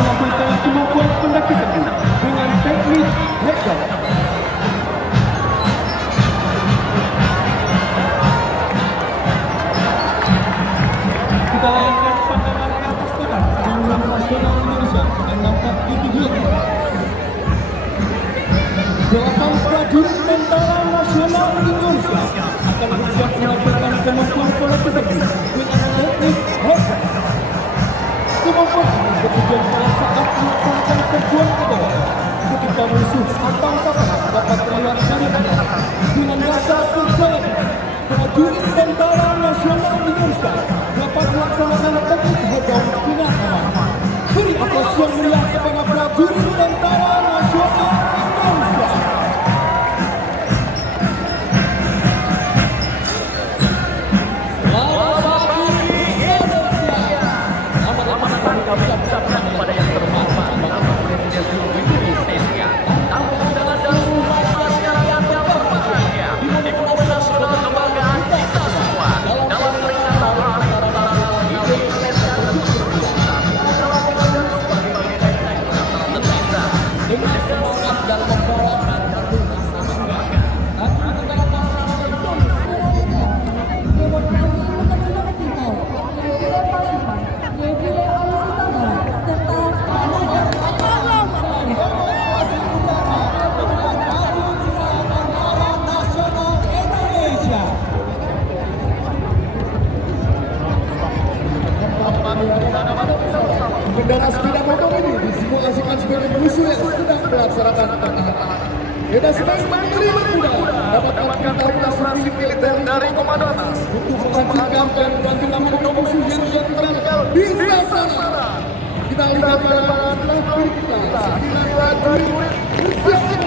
menampilkan kemampuan pendaki tersebut dengan teknik headlock. Kita lihat pandangan ke atas pedang Timnas Nasional Indonesia yang nampak di videonya. 8 prajurit Tentara Nasional Indonesia akan bersiap menampilkan kemampuan kolektif tersebut dengan teknik headlock. Kemampuan ini bertujuan pada saat melaksanakan serbuan ke bawah ketika musuh atau sasaran dapat terlihat dari atas. Dengan rasa percaya prajurit Tentara Nasional Indonesia dapat melaksanakan teknik headlock dengan aman. Beri aplaus yang meriah kepada prajurit Tentara Nasional Indonesia. Kami ucapkan kepada yang terhormat Bapak Presiden Republik Indonesia, tamu undangan dan masyarakat yang berbahagia, Timnas Nasional Kebanggaan kita semua dalam peringatan Hari Tentara Indonesia ke-70. Dalam mengambil sebagai bagian dari Tentara tercinta dengan semangat dan membawa dan rasa bangga. Kendaraan sepeda motor ini disimulasikan sebagai musuh yang sedang melaksanakan pertahanan. Detasemen Mandiri Berkuda dapatkan perintah militer dari Komando Atas untuk menghancurkan dan membantu musuh yang tinggal di sana. Kita lihat pada sebelah kiri kita, 9 prajurit bersiap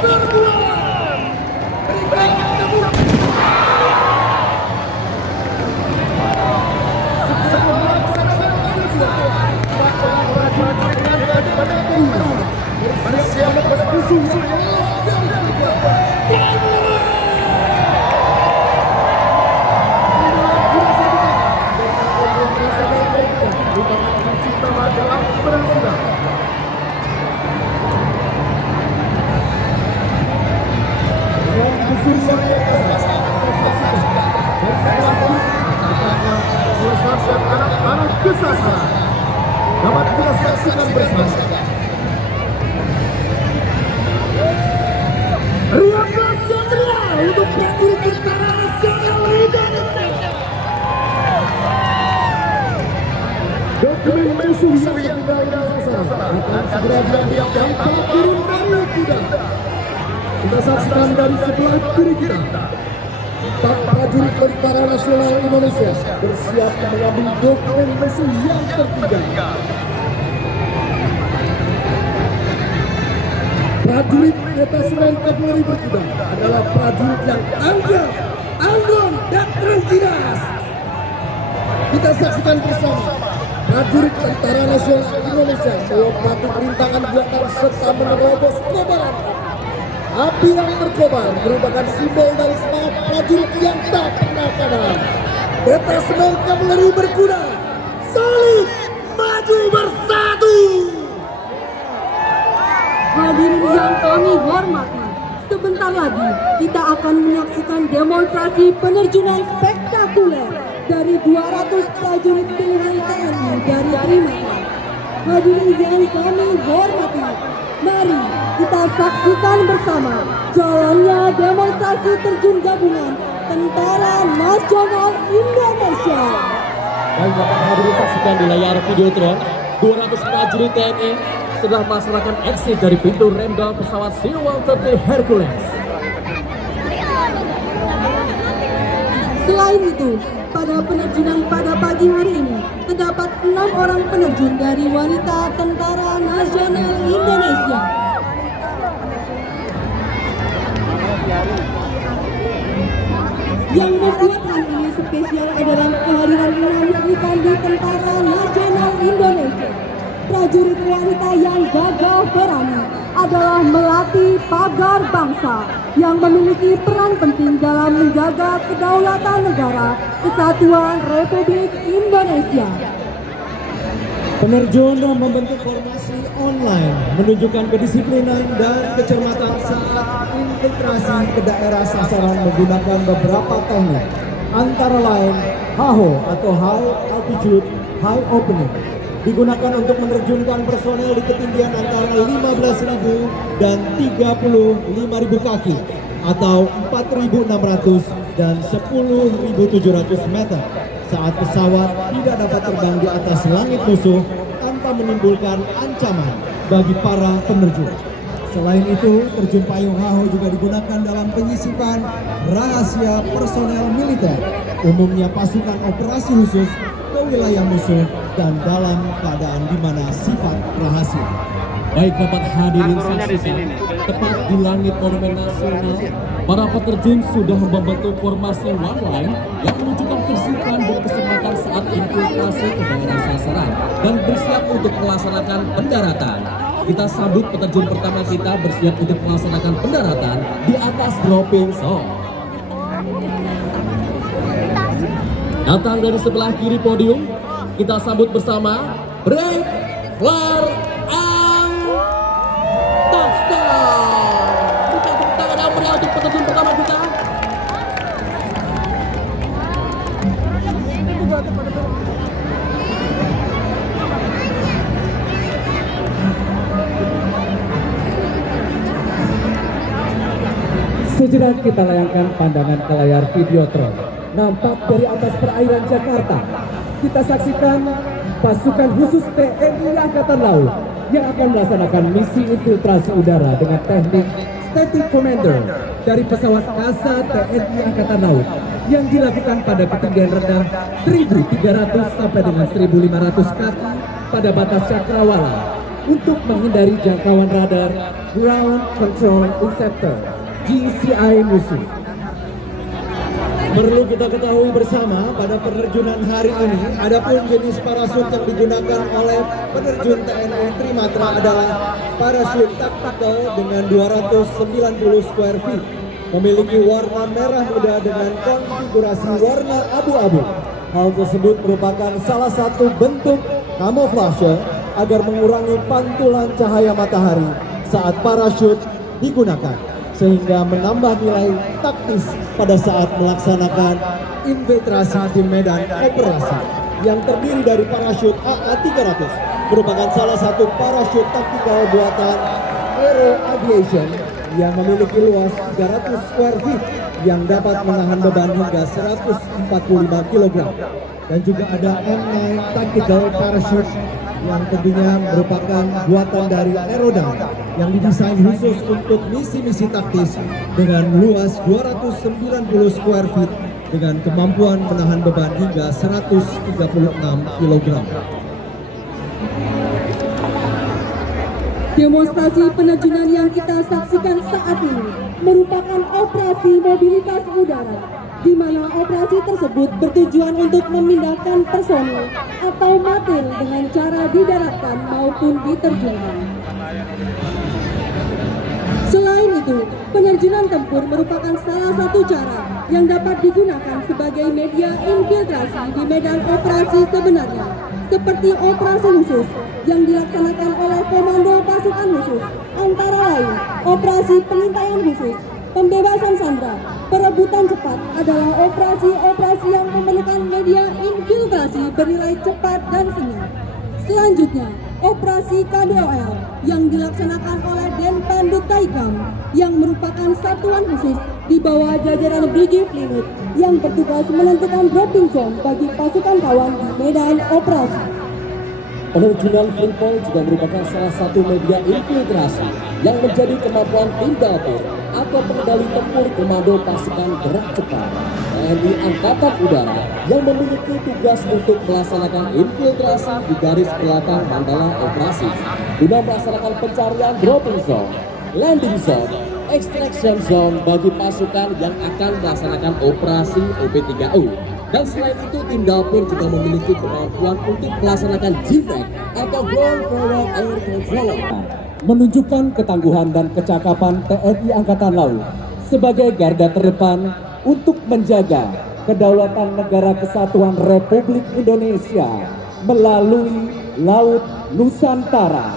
berbulan. Berikan tepuk. Anak-anak kesasaran dapat kita saksikan bersama. Riang yang meriah untuk prajurit Tentara Nasional Indonesia. Dokumen musuh yang tinggal di sasaran akan segera diambil dan turun dari kuda. Kita saksikan dari sebelah kiri kita. 4 prajurit Tentara Nasional Indonesia bersiap mengambil dokumen musuh yang tertinggal. Prajurit Detasemen Kavaleri Berkuda adalah prajurit yang anggun, dan terengginas. Kita saksikan bersama prajurit Tentara Nasional Indonesia melompat perintangan buatan serta menerobos kobaran. Api yang berkobar merupakan simbol dari semangat prajurit yang tak pernah padam. Detasemen Kavaleri Berkuda, solid, maju bersatu. Hadirin yang kami hormati, sebentar lagi kita akan menyaksikan demonstrasi penerjunan spektakuler dari 200 prajurit pilihan TNI dari Trimatra. Hadirin yang kami hormati, mari kita saksikan bersama jalannya demonstrasi terjun gabungan Tentara Nasional Indonesia. Dan dapat hadirin saksikan di layar Videotron, 200 prajurit TNI sedang melaksanakan exit dari pintu rem dalam pesawat C-130 Hercules. Selain itu, pada penerjunan pada pagi hari ini, terdapat 6 orang penerjun dari wanita Tentara Nasional Indonesia. Yang membuat hari ini spesial adalah kehadiran 6 serikandi Tentara Nasional Indonesia. Prajurit wanita yang gagah berani adalah melati pagar bangsa yang memiliki peran penting dalam menjaga kedaulatan negara Kesatuan Republik Indonesia. Penerjun membentuk formasi online, menunjukkan kedisiplinan dan kecermatan saat infiltrasi ke daerah sasaran menggunakan beberapa teknik, antara lain HAHO atau High Altitude High Opening. Digunakan untuk menerjunkan personel di ketinggian antara 15.000 dan 35.000 kaki atau 4.600 dan 10.700 meter saat pesawat tidak dapat terbang di atas langit musuh tanpa menimbulkan ancaman bagi para penerjun. Selain itu, terjun payung HAHO juga digunakan dalam penyisipan rahasia personel militer, umumnya pasukan operasi khusus ke wilayah musuh dan dalam keadaan di mana sifat rahasia. Baik dapat hadirin saksikan, tepat di langit Monumen Nasional, para peterjun sudah membentuk formasi one line yang menunjukkan kesiapan dan keselamatan saat infiltrasi ke daerah sasaran dan bersiap untuk melaksanakan pendaratan. Kita sambut peterjun pertama kita bersiap untuk melaksanakan pendaratan di atas dropping zone. Datang dari sebelah kiri podium, kita sambut bersama break, flare, and touchdown. Kita tepuk tangan yang meriah untuk peterjun pertama kita. Sejenak kita layangkan pandangan ke layar Videotron. Nampak dari atas perairan Jakarta, kita saksikan pasukan khusus TNI Angkatan Laut yang akan melaksanakan misi infiltrasi udara dengan teknik Static Commander dari pesawat Kasat TNI Angkatan Laut yang dilakukan pada ketinggian rendah 1.300 sampai dengan 1.500 kaki pada batas cakrawala untuk menghindari jangkauan radar Ground Control Interceptor GCI musuh. Perlu kita ketahui bersama pada penerjunan hari ini, adapun jenis parasut yang digunakan oleh penerjun TNI Trimatra adalah parasut taktikal dengan 290 square feet, memiliki warna merah muda dengan konfigurasi warna abu-abu. Hal tersebut merupakan salah satu bentuk kamuflase agar mengurangi pantulan cahaya matahari saat parasut digunakan, sehingga menambah nilai taktis pada saat melaksanakan infiltrasi di medan operasi. Yang terdiri dari parasut AA300, merupakan salah satu parasut taktikal buatan Aero Aviation yang memiliki luas 300 square feet yang dapat menahan beban hingga 145 kg. Dan juga ada M9 Tactical Parachute yang tentunya merupakan buatan dari Aerodyne yang didesain khusus untuk misi-misi taktis dengan luas 290 square feet dengan kemampuan menahan beban hingga 136 kg. Demonstrasi penerjunan yang kita saksikan saat ini merupakan operasi mobilitas udara, di mana operasi tersebut bertujuan untuk memindahkan personil atau material dengan cara didaratkan maupun diterjunkan. Selain itu, penerjunan tempur merupakan salah satu cara yang dapat digunakan sebagai media infiltrasi di medan operasi sebenarnya, seperti operasi khusus yang dilaksanakan oleh Komando Pasukan Khusus, antara lain operasi pengintaian khusus, pembebasan sandera, perebutan cepat adalah operasi-operasi yang memerlukan media infiltrasi bernilai cepat dan sengit. Selanjutnya, operasi KDOL yang dilaksanakan oleh Denpandut Kaikam yang merupakan satuan khusus di bawah jajaran Brigif Linut yang bertugas menentukan dropping zone bagi pasukan kawan di medan operasi. Penerjunan freefall juga merupakan salah satu media infiltrasi yang menjadi kemampuan tim dapur atau pengendali tempur komando pasukan gerak cepat TNI Angkatan Udara yang memiliki tugas untuk melaksanakan infiltrasi di garis belakang mandala operasi guna melaksanakan pencarian dropping zone, landing zone, extraction zone bagi pasukan yang akan melaksanakan operasi OP3U. Dan selain itu, tim dapur juga memiliki kemampuan untuk melaksanakan GVAC atau Ground Forward Air Controller, Menunjukkan ketangguhan dan kecakapan TNI Angkatan Laut sebagai garda terdepan untuk menjaga kedaulatan negara kesatuan Republik Indonesia melalui Laut Nusantara.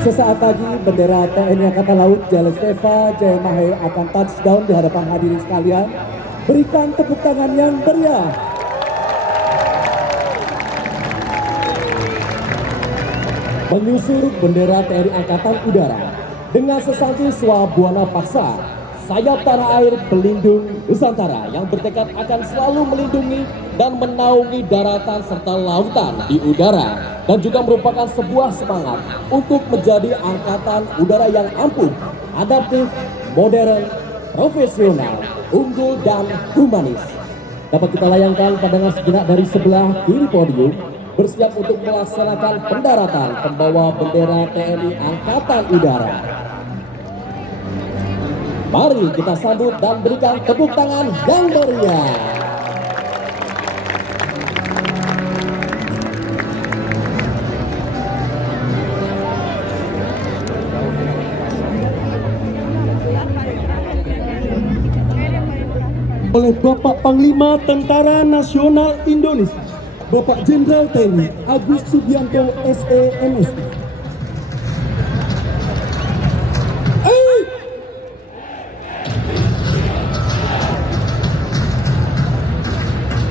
Sesaat lagi bendera TNI Angkatan Laut Jaya Lesteva Jaya Mahe akan touchdown di hadapan hadirin sekalian. Berikan tepuk tangan yang meriah. Menyusur bendera TNI Angkatan Udara dengan sesangki swabuana paksa, sayap tanah air pelindung Nusantara yang bertekad akan selalu melindungi dan menaungi daratan serta lautan di udara, dan juga merupakan sebuah semangat untuk menjadi angkatan udara yang ampuh, adaptif, modern, profesional, unggul, dan humanis. Dapat kita layangkan pandangan sejenak dari sebelah kiri podium, bersiap untuk melaksanakan pendaratan pembawa bendera TNI Angkatan Udara. Mari kita sambut dan berikan tepuk tangan yang meriah. Oleh Bapak Panglima Tentara Nasional Indonesia, Bapak Jenderal TNI Agus Subianto SEMSI.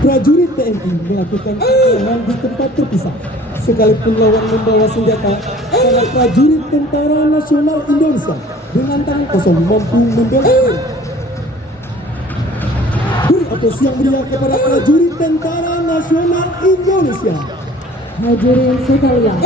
Prajurit TNI melakukan perlawanan di tempat terpisah, sekalipun lawan membawa senjata, karena prajurit Tentara Nasional Indonesia dengan tangan kosong mampu membela. Beri aplaus yang meriah kepada prajurit Tentara Nasional Indonesia. Hadirin sekalian,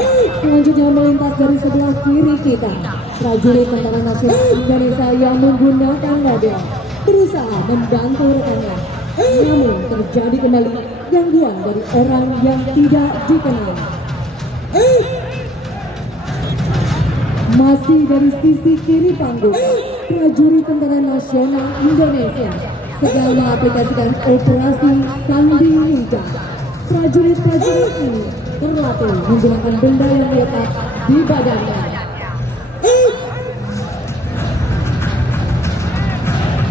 selanjutnya melintas dari sebelah kiri kita, prajurit Tentara Nasional Indonesia yang menggunakan label berusaha membantu rekannya, namun terjadi kembali gangguan dari orang yang tidak dikenal. Masih dari sisi kiri panggung, prajurit Tentara Nasional Indonesia sedang mengaplikasikan operasi Sandi Liga. Prajurit-prajurit ini terlatih menggunakan benda yang melekat di badannya.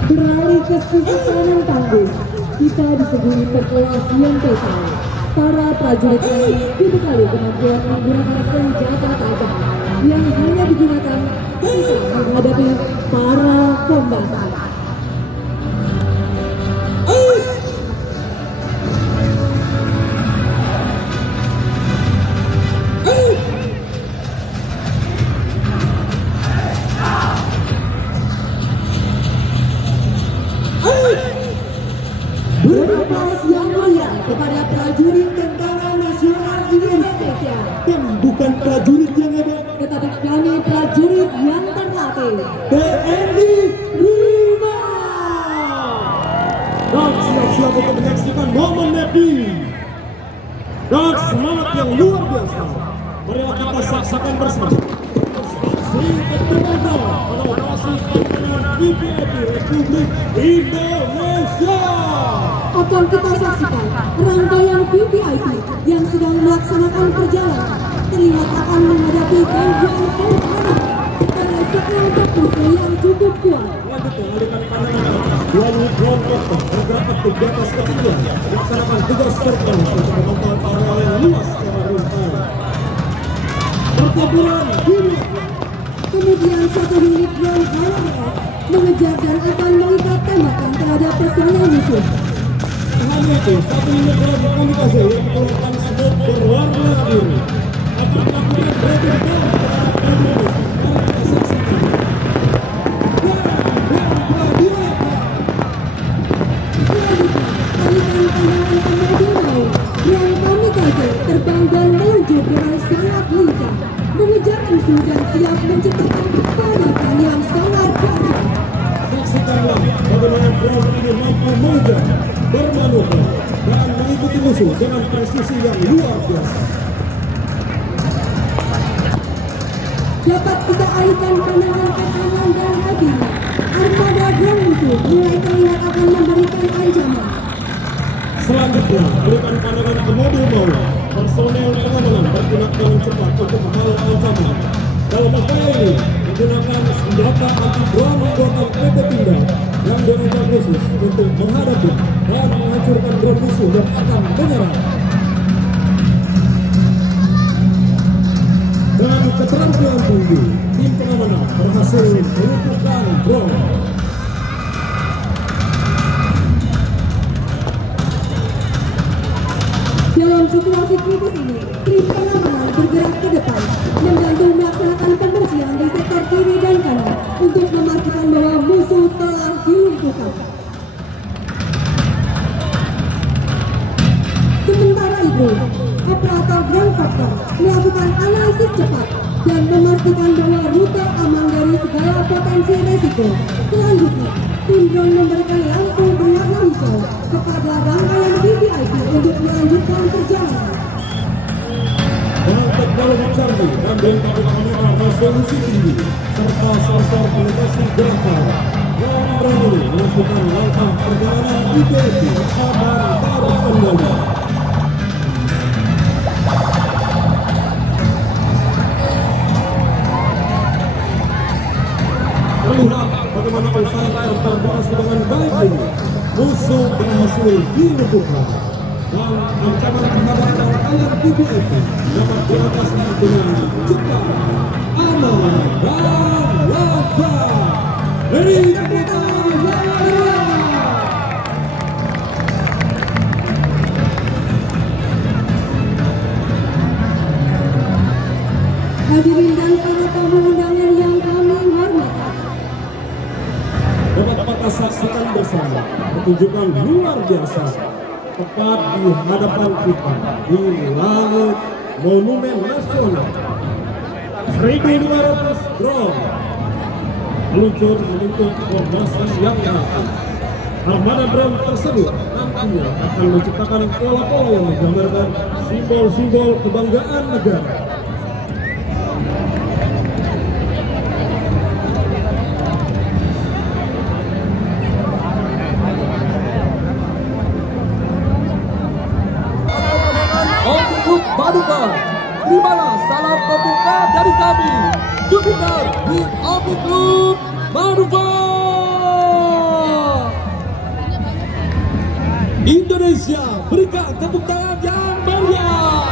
Beralih ke sisi kanan panggung, kita disuguhi perkelahian pesan. Para prajurit ini dibekali kemampuan menggunakan senjata tajam yang hanya digunakan ketika menghadapi para kombatan. Berikan yang mulia kepada prajurit Tentara Nasional Indonesia. Kami bukan prajurit yang hebat, Tetapi kami prajurit yang terlatih. TNI Prima. Dan siap-siap untuk menyaksikan momen happy dan semangat yang luar biasa. Marilah kita saksikan bersama. Sri Ketua pada operasi pengamanan VVIP Republik Indonesia. Akan kita saksikan rangkaian VVIP yang sedang melaksanakan perjalanan terlihat akan menghadapi gangguan pertahanan pada sekelompok musuh yang cukup kuat. Selanjutnya, alihkan pandangan dua unit drone copter bergerak aktif di atas ketinggian, melaksanakan tugas terbang untuk memantau area yang luas secara real time. Pertempuran dimulai. Kemudian satu unit drone HWS mengejar dan akan mengikat tembakan terhadap personel musuh. Hanya itu, satu unit drone kamikaze yang mengeluarkan smoke berwarna biru akan melakukan breaking down terhadap mobil musuh. Mari kita saksikan. Selanjutnya, alihkan pandangan ke mobil maut. Drone kamikaze terbang dan meluncur dengan sangat lincah, mengejar musuh dan siap menciptakan padakan yang sangat dahsyat. Saksikanlah bagaimana drone ini mampu mengejar, bermanuver, dan mengikuti musuh dengan presisi yang luar biasa. Dapat kita alihkan pandangan ke kanan dan ke kiri. Armada drone musuh mulai terlihat akan memberikan ancaman. Selanjutnya, berikan pandangan ke mobil maut. Personel pengamanan bergerak dengan cepat untuk menghalau ancaman. Dalam upaya ini, menggunakan senjata anti drone buatan PT Pindad yang dirancang khusus untuk menghadapi dan menghancurkan drone musuh yang akan menyerang. Dan keterampilan tinggi, tim pengamanan berhasil melumpuhkan drone. Dalam situasi kritis ini, tim pengamanan bergerak ke depan, membantu melaksanakan pembersihan di sektor kiri dan kanan untuk memastikan bahwa musuh telah dilumpuhkan. Sementara itu, operator drone copter melakukan analisis cepat dan memastikan bahwa rute aman dari segala potensi resiko. Selanjutnya, tim drone memberikan lampu berwarna hijau kepada rangkaian VVIP untuk melanjutkan perjalanan. Dengan teknologi canggih dan dilengkapi kamera resolusi tinggi serta sensor elevasi gerakan, drone ini melakukan langkah perjalanan VVIP aman terkendali. Melihat bagaimana usaha terberasi dengan baik ini, musuh berhasil dilumpuhkan dan ancaman terhadap rangkaian VVIP dapat diatasi dengan cepat, aman, dan lancar. Beri tepuk tangan yang meriah. Hadirin dan para tamu undangan yang kami hormati, dapat kita saksikan bersama pertunjukan luar biasa tepat di hadapan kita di langit Monumen Nasional. 1.200 drone meluncur membentuk formasi yang rapi. Armada drone tersebut nantinya akan menciptakan pola-pola yang menggambarkan simbol-simbol kebanggaan negara. Untuk Manuver, terimalah salam pembuka dari kami, Jupiter with Open Club Manuver. Indonesia, berikan tepuk tangan yang meriah.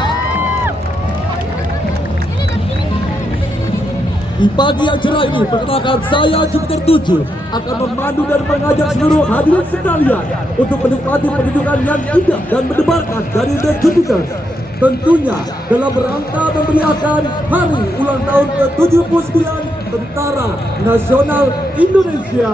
Di pagi yang cerah ini, perkenalkan saya Jupiter 7 akan memandu dan mengajak seluruh hadirin sekalian untuk menikmati pertunjukan yang indah dan mendebarkan dari The Jupiter. Tentunya dalam rangka memeriahkan hari ulang tahun ke-79 Tentara Nasional Indonesia.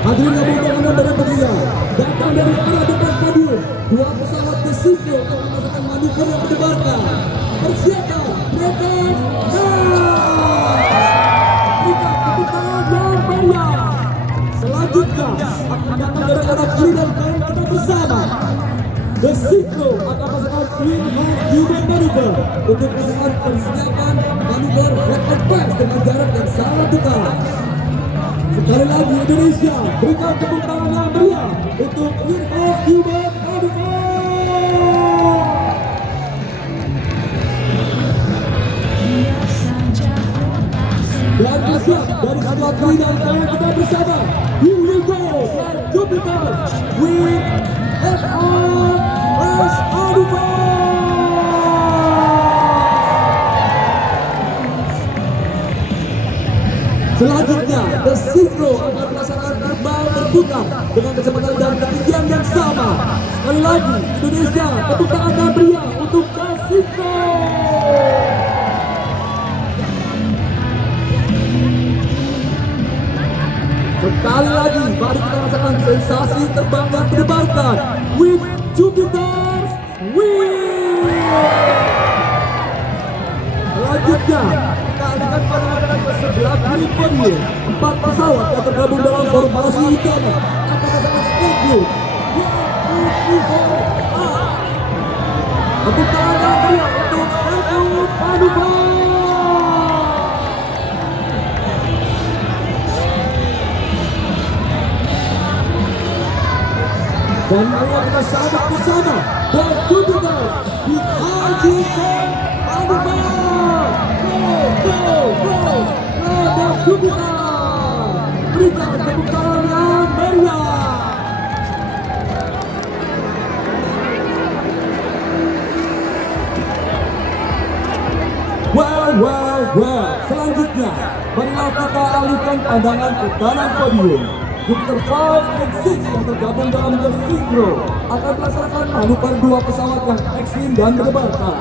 Hadirin yang berundangan dari Begia, datang dari arah depan stadion, dua pesawat Desifio yang memasukkan manuver yang mendebarkan. Persiapan, mereka berikan tepuk tangan yang meriah. Selanjutnya akan datang dari arah kiri dan kanan kita bersama. Desifio akan masukkan Twin Hawk Human Maneuver untuk melakukan persiapan manuver record pass dengan jarak yang sangat dekat. Sekali lagi Indonesia, berikan tepuk tangan yang meriah untuk Twin Hawk Human Maneuver. Dan siap dari sebelah kiri dan kanan kita bersama. Here we go, Jupiter with FRS Maneuver. Selanjutnya, Desifio akan melaksanakan terbang berputar dengan kecepatan dan ketinggian yang sama. Sekali lagi, Indonesia, tepuk tangan dan meriah untuk Desifio. Sekali lagi, mari kita rasakan sensasi terbang yang mendebarkan with Jupiter's Wings. Selanjutnya, kita alihkan pandangan ke sebelah kiri podium. 4 pesawat yang tergabung dalam formasi utama akan melaksanakan stadium tepuk tangan yang meriah untuk stadium Manuver. Dan mari kita sambut bersama The Jupiter di RG10 Manuver. Go, go, go, go, go. Jupiter. Berikan tepuk tangan yang meriah. Well. Selanjutnya, marilah kita alihkan pandangan ke kanan podium. Jupiter 5 dan 6 yang tergabung dalam The Synchro akan melaksanakan manuver dua pesawat yang ekstrim dan mendebarkan.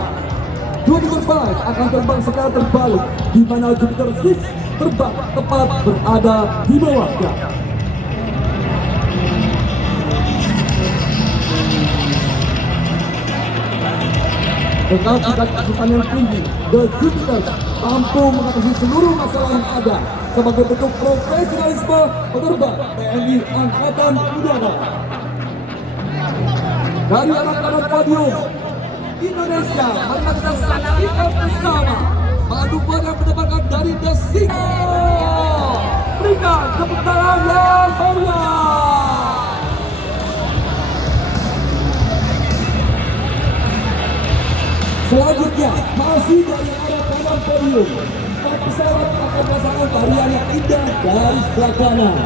Jupiter 5 akan terbang secara terbalik, di mana Jupiter 6 terbang tepat berada di bawahnya. Dengan tingkat kesulitan yang tinggi, The Jupiters mampu mengatasi seluruh masalah yang ada sebagai bentuk profesionalisme penerbang TNI Angkatan Udara. Dari anak-anak podium Indonesia, mari kita saksikan bersama manuver yang mendebarkan dari The Synchro. Berikan tepuk tangan yang meriah. Selanjutnya, masih dari arah kanan podium, pesawat akan melaksanakan tarian yang indah dari sebelah kanan.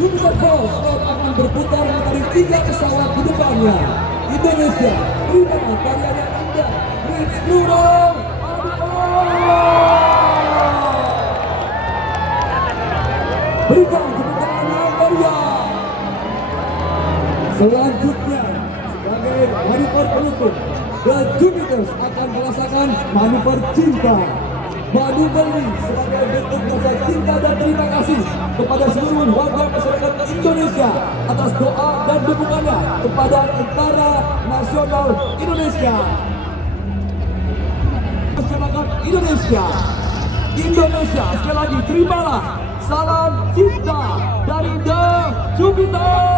Jupiter Force akan berputar dari 3 pesawat di depannya. Indonesia, berikan tarian yang indah. Let's go! Berikan tepuk tangan yang meriah. Selanjutnya, sebagai manuver penutup, The Jupiters akan merasakan manuver cinta. Manuver ini sebagai bentuk rasa cinta dan terima kasih kepada seluruh warga masyarakat Indonesia atas doa dan dukungannya kepada Tentara Nasional Indonesia. Masyarakat Indonesia, sekali lagi terimalah salam cinta dari The Jupiters.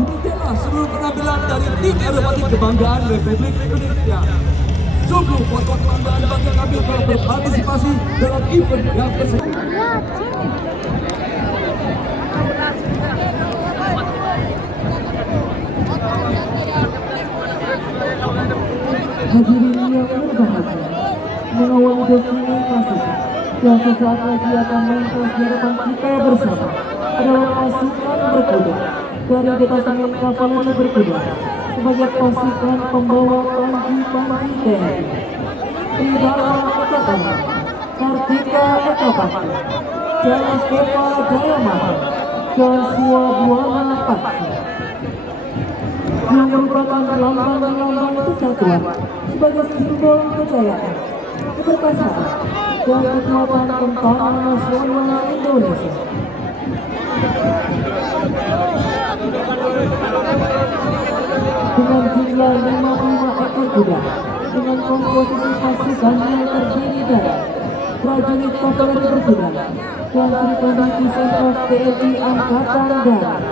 Demikianlah seluruh penampilan dari tim aerobatik kebanggaan Republik Indonesia. Sungguh foto kebanggaan bagi kami telah berpartisipasi dalam event yang tersebut. Hadirin yang berbahagia, mengawali defile klasik yang sesaat lagi akan melintas di hadapan kita bersama adalah pasukan berkuda dari detasemen kavaleri berkuda sebagai pasukan pembawa panji-panji TNI. Tridharma Ekatama, Kartika Ekapati, Jalas Deva Jayamaha, Joshua Buana Paksa, yang merupakan lambang kesatuan sebagai simbol kejayaan, keperkasaan, dan kekuatan Tentara Nasional Indonesia. Dengan jumlah 55 ekor kuda, dengan komposisi pasukan yang terdiri dari prajurit kavaleri berkuda dan 1,000% of TNI Angkatan Darat.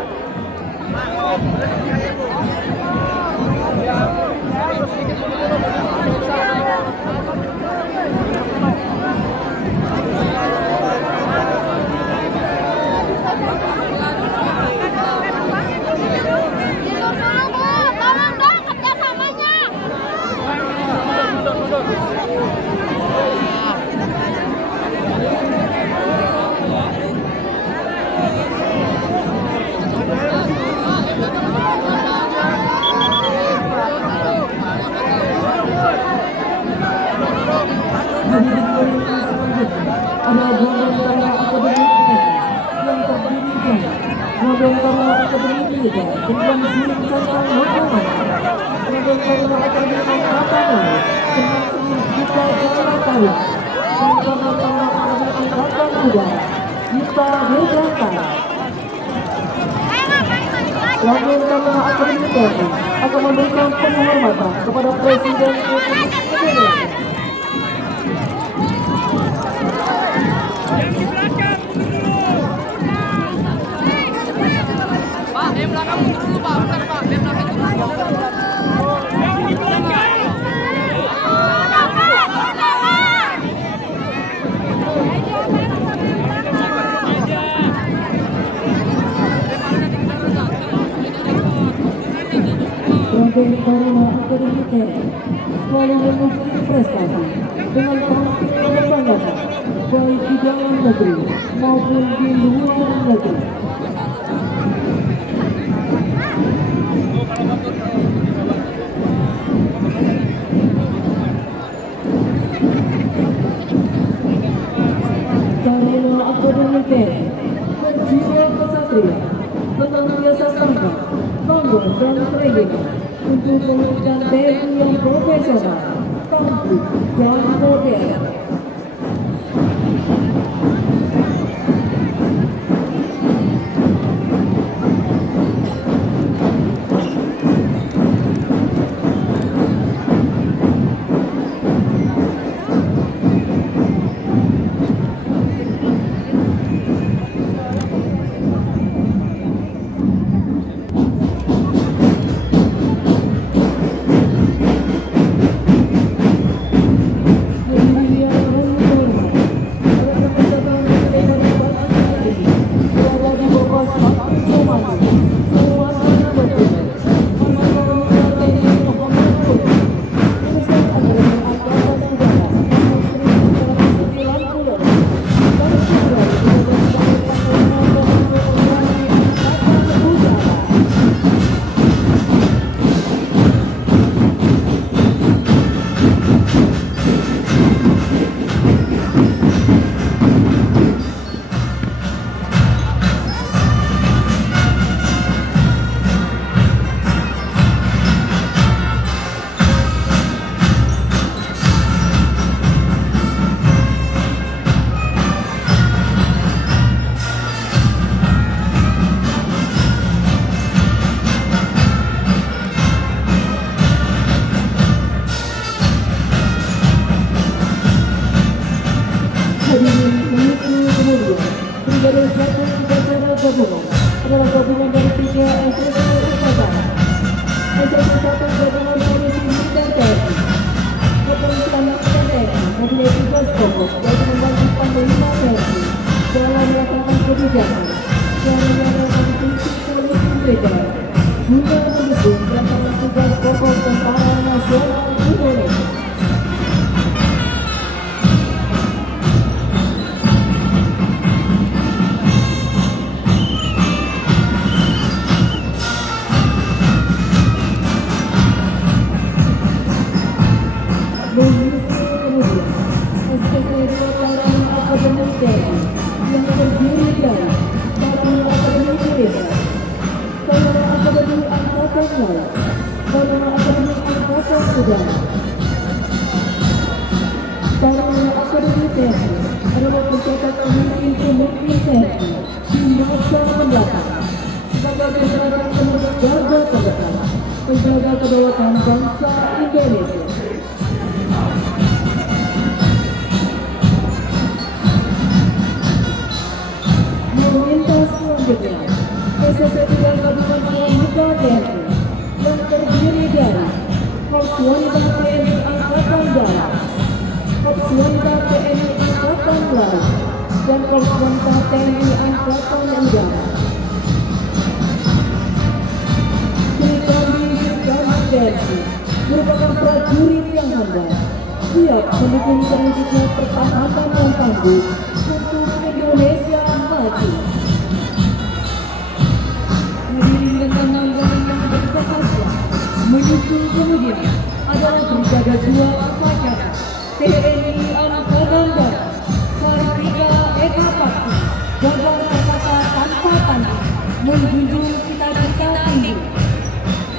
Ada Bintang Taruna Akademi yang terdiri dari Bintang Taruna Akademi Militer dengan Siring Centang Mokoman, Bintang Taruna Akademi Angkatan Laut dengan Siring Gita Jalan Taruna, dan Bintang Taruna Akademi Angkatan Udara Gita Dirgantara. Bintang Taruna Akademi TNI akan memberikan penghormatan kepada Presiden Republik Indonesia. Pak, Raden Taruna Akademi TNI selalu membuktikan prestasi dengan tampil membanggakan baik di dalam negeri maupun di luar negeri. Taruna Akademi TNI berjiwa kesatria, senantiasa tangkap, tangguh dan kreatif untuk mewujudkan TNI yang profesional, tangguh dan modern. Brigade 1 upacara gabungan adalah gabungan dari 3 SSC upacara. SSC 1 gabungan polisi militer TNI, kepolisian militer TNI mempunyai tugas pokok yaitu membantu panglima TNI dalam melaksanakan kebijakan dan menjalankan fungsi polisi militer guna mendukung pelaksanaan tugas pokok Tentara Nasional Indonesia. Yang terdiri dari Taruna Akademi Militer, Taruna Akademi Angkatan Laut, Taruna Akademi Angkatan Udara. Taruna Akademi TNI adalah pencetak pemimpin-pemimpin TNI di masa mendatang sebagai generasi penerus garda terdepan penjaga kedaulatan bangsa Indonesia. Selanjutnya, SSC 3 Gabungan Wanita TNI yang terdiri dari Korps Wanita TNI Angkatan Darat, Korps Wanita TNI Angkatan Laut, dan Korps Wanita TNI Angkatan Udara. Brigade TNI merupakan prajurit yang handal, siap mendukung terwujudnya pertahanan yang tangguh untuk Indonesia maju. Hadirin dan teman-teman yang berbahagia, menyusul kemudian adalah Brigade 2 Upacara TNI Angkatan Darat, Kartika Eka Bakti, gagal perkasa tanpa tanding, menjunjung cita-cita tinggi.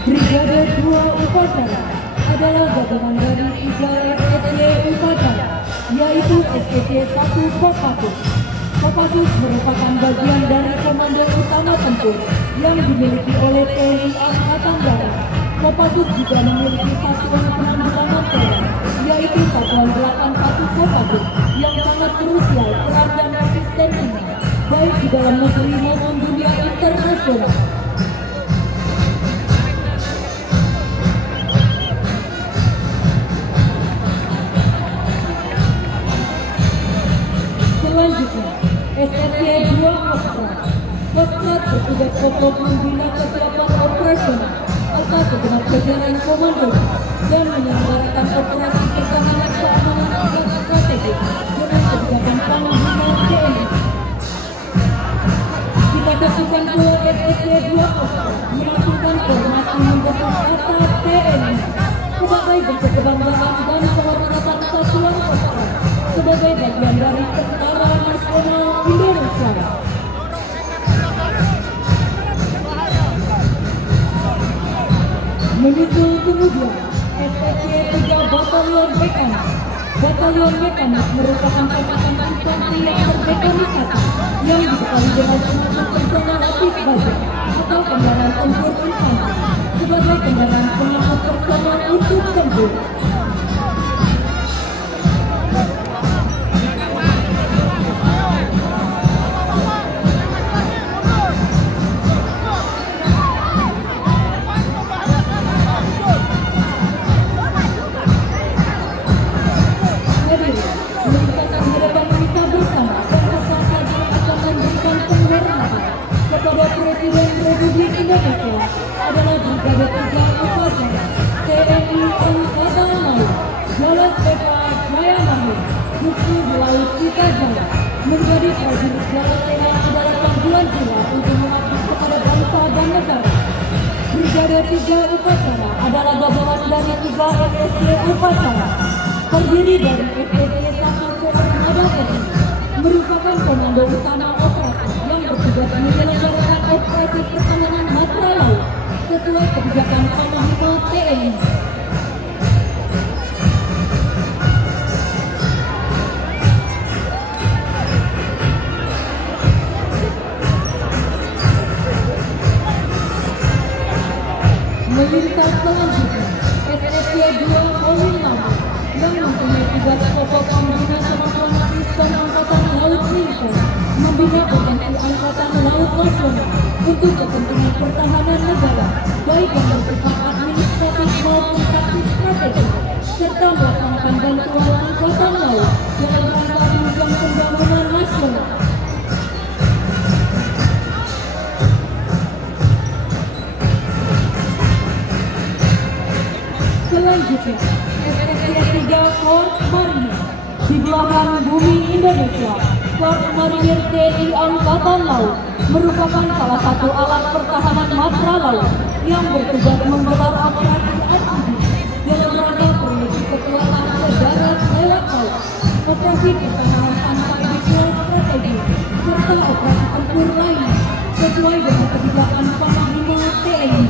Brigade 2 Upacara adalah gabungan dari 3 SSC Upacara, yaitu SSC 1 Kopassus. Kopassus merupakan bagian dari Komando Utama Tempur yang dimiliki oleh TNI Angkatan Darat. Kopassus juga memiliki satuan penanggulangan teror, yaitu Satuan 81 Kopassus yang sangat krusial peran dan eksistensinya, baik di dalam negeri maupun dunia internasional. bertugas pokok membina kesiapan operasional atas segenap jajaran komando dan menyelenggarakan operasi pertahanan keamanan negara strategis dengan kebijakan Panglima TNI. Kita saksikan pula SSC 2 melakukan formasi mendukung kata TNI sebagai bentuk kebanggaan dan penghormatan Satuan Kostra sebagai bagian dari Tentara Nasional Indonesia. Menyusul kemudian SSC 3 Batalion Mekanis. Batalion Mekanis merupakan pasukan infanteri yang termekanisasi yang dibekali dengan 50 personel lapis baja atau kendaraan tempur infanteri sebagai kendaraan pengangkut personel untuk tempur. Melintasan harapan kita bersama dan sesaat lagi akan memberikan penghormatan kepada Presiden Republik Indonesia adalah Brigade 3 Upacara TNI Angkatan Laut Jalas Eva Jaya Mahir justru di Laut Kita Jaya. Menjadi prajurit Jalas Eva adalah panggilan jiwa untuk mengabdi kepada bangsa dan negara. Brigade 3 Upacara adalah gabungan dari 3 SSC Upacara terdiri dari SSC 1 Koarmada TNI merupakan komando utama operasi yang bertugas menyelenggarakan operasi pertahanan matra laut sesuai kebijakan Panglima TNI. Melintas selanjutnya SSC 2 Olinama yang mempunyai tugas pokok membina kemampuan sistem angkatan laut militer, membina potensi angkatan laut nasional untuk kepentingan pertahanan negara, baik yang bersifat administratif maupun taktis strategis, serta melaksanakan bantuan angkatan laut dalam rangka menunjang pembangunan nasional. Selanjutnya, SSC 3 Korps Marinir di belahan bumi Indonesia. Korps Marinir TNI Angkatan Laut merupakan salah satu alat pertahanan matra laut yang bertugas menggelar operasi amfibi dalam rangka proyeksi kekuatan ke darat lewat laut, operasi pertahanan pantai di pulau strategis, serta operasi tempur lainnya sesuai dengan kebijakan Panglima TNI.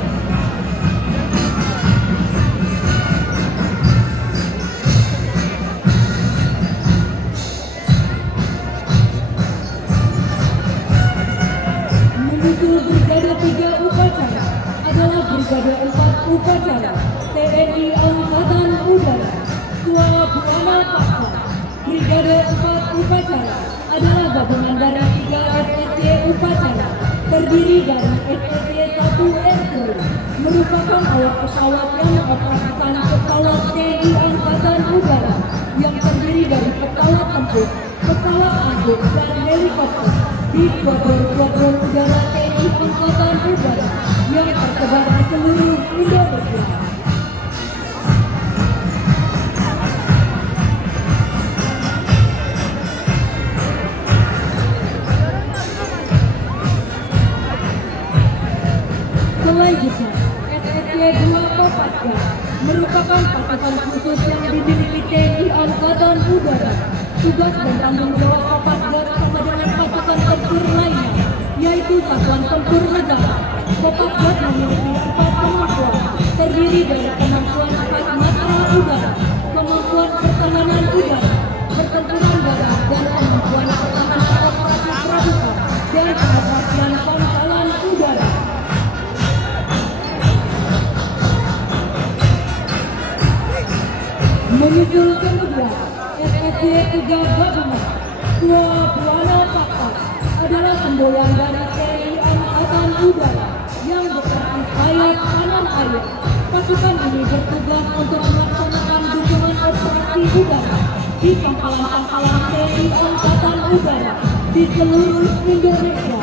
Menyusul Brigade 3 Upacara adalah Brigade 4 Upacara TNI Angkatan Udara Suabuana Paksa. Brigade 4 Upacara adalah gabungan dari 3 SSC Upacara terdiri dari SSC 1 Aircrew merupakan awak pesawat yang mengoperasikan pesawat TNI Angkatan Udara yang terdiri dari pesawat tempur, pesawat angkut dan helikopter di skuadron udara TNI Angkatan Udara yang tersebar di seluruh Indonesia. Selanjutnya, SSC 2 Kopasgat merupakan pasukan khusus yang dimiliki TNI Angkatan Udara. Tugas dan tanggung jawab Kopasgat sama dengan pasukan tempur lainnya, yaitu Satuan Tempur Negara. Kopasgat memiliki 4 kemampuan, terdiri dari kemampuan khas matra udara, kemampuan pertahanan udara, pertempuran darat, dan kemampuan pertahanan operasi pramuka dan pengoperasian pangkalan udara. Menyusul kemudian SSC 3 Gabungan Suabuana Paksa adalah semboyan dari TNI Angkatan Udara yang berarti sayap kanan air. Pasukan ini bertugas untuk melaksanakan dukungan operasi udara di pangkalan-pangkalan TNI Angkatan Udara di seluruh Indonesia.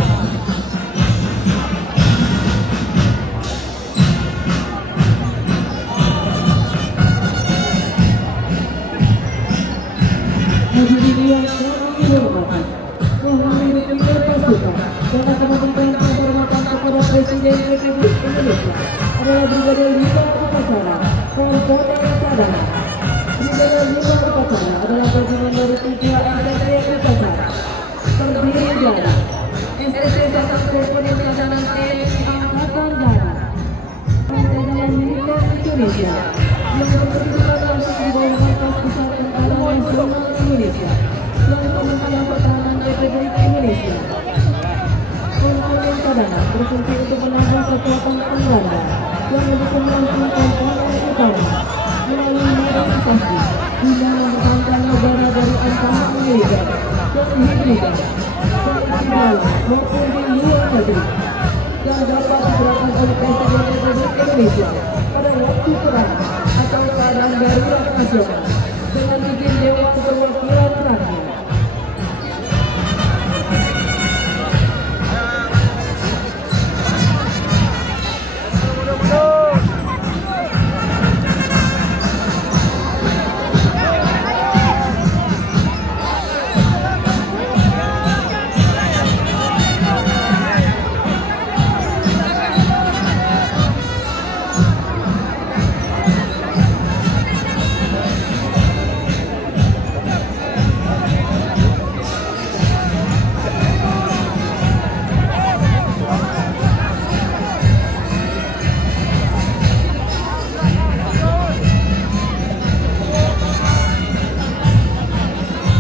Komponen cadangan. Di dalam 5 upacara adalah gabungan dari 3 SSC upacara. Terdiri dari SSC Satuan Komponen Cadangan TNI Angkatan Darat, Cadangan Militer Indonesia yang berkedudukan langsung di bawah Markas Besar Tentara Nasional Indonesia dan Kementerian Pertahanan Republik Indonesia. Komponen cadangan berfungsi untuk menambah kekuatan pengganda yang mendukung langsung komponen utama melalui modernisasi guna mempertahankan negara dari ancaman militer dan hibridan baik di dalam maupun di luar negeri dan dapat diterapkan oleh Presiden Republik Indonesia pada waktu perang atau keadaan darurat nasional dengan izin Dewan Perwakilan Rakyat.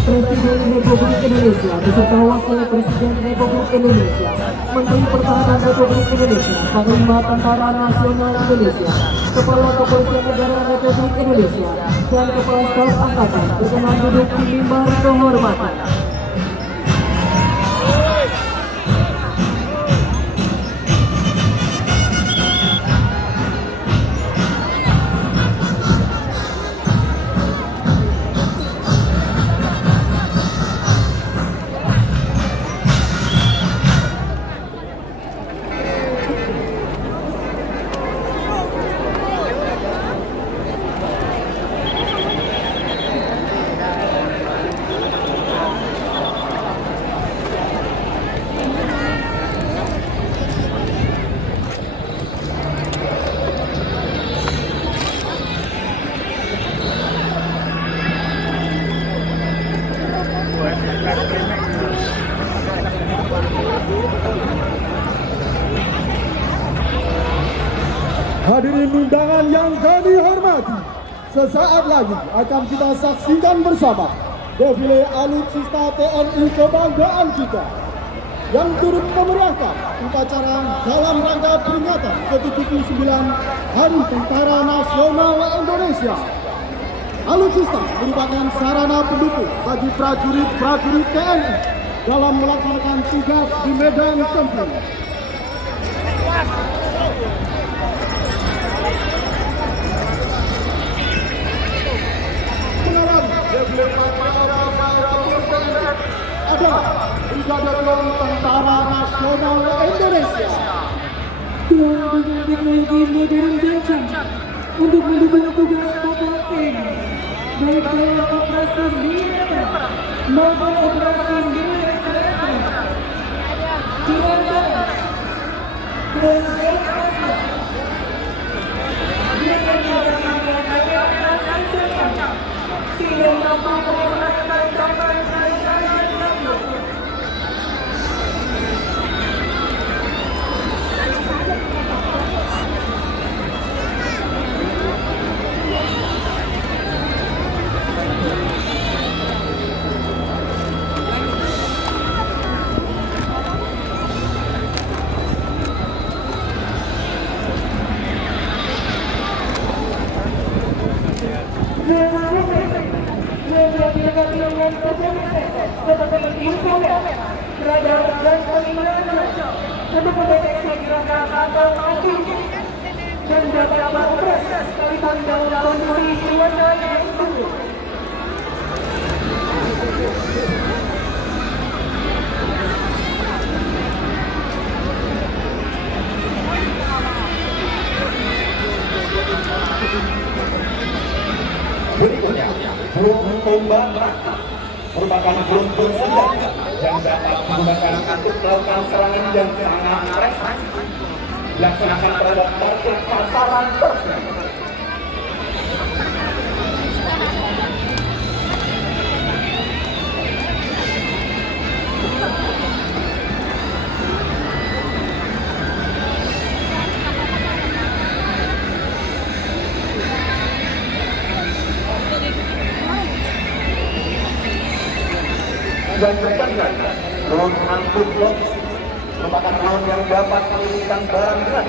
Presiden Republik Indonesia beserta Wakil Presiden Republik Indonesia, Menteri Pertahanan Republik Indonesia, Panglima Tentara Nasional Indonesia, Kepala Kepolisian Negara Republik Indonesia, dan Kepala Staf Angkatan berkenan duduk di mimbar kehormatan. Hadirin undangan yang kami hormati, sesaat lagi akan kita saksikan bersama defile alutsista TNI kebanggaan kita yang turut memeriahkan upacara dalam rangka peringatan ke-79 Hari Tentara Nasional Indonesia. Alutsista merupakan sarana pendukung bagi prajurit-prajurit TNI dalam melaksanakan tugas di medan tempur. Adalah Brigade Tentara Nasional Indonesia Dengan teknologi modern dan canggih untuk mendukung tugas pokok TNI, baik dalam operasi militer maupun operasi militer untuk mendeteksi gerakan atau mati dan dapat beroperasi sekalipun dalam kondisi cuaca yang buruk. Berikutnya, burung tombak merupakan burung bersenjata yang dapat digunakan untuk melakukan serangan dan serangan prestasi dilaksanakan terhadap target sasaran tersebut. dan berjalan drone angkut box merupakan drone yang dapat mengirimkan barang berat,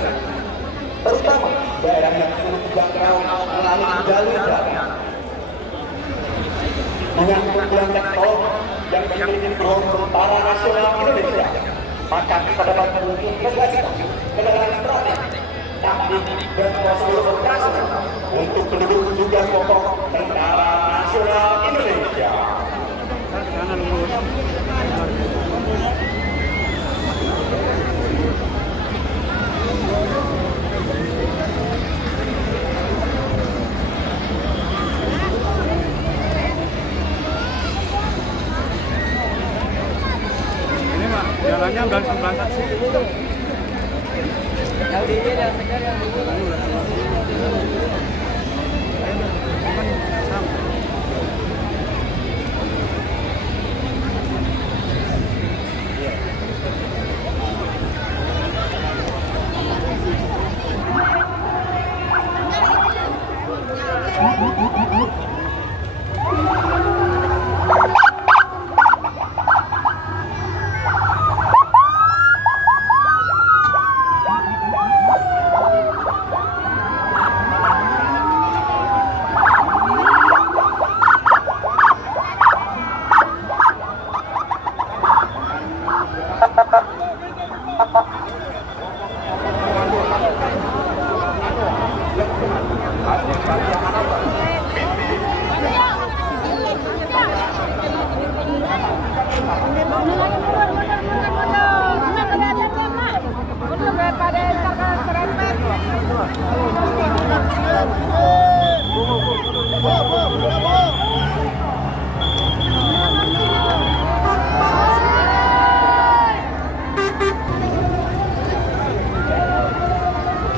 terutama daerah yang sulit dijangkau melalui jalur darat. Mengangkut berangkat tol yang dimiliki drone Tentara Nasional Indonesia, maka kita dapat mengukur keberhasilan kendaraan strategis, taktik dan prosedur operasional untuk penduduk tugas pokok Tentara Nasional Indonesia. Jalannya berangkat sih. Yang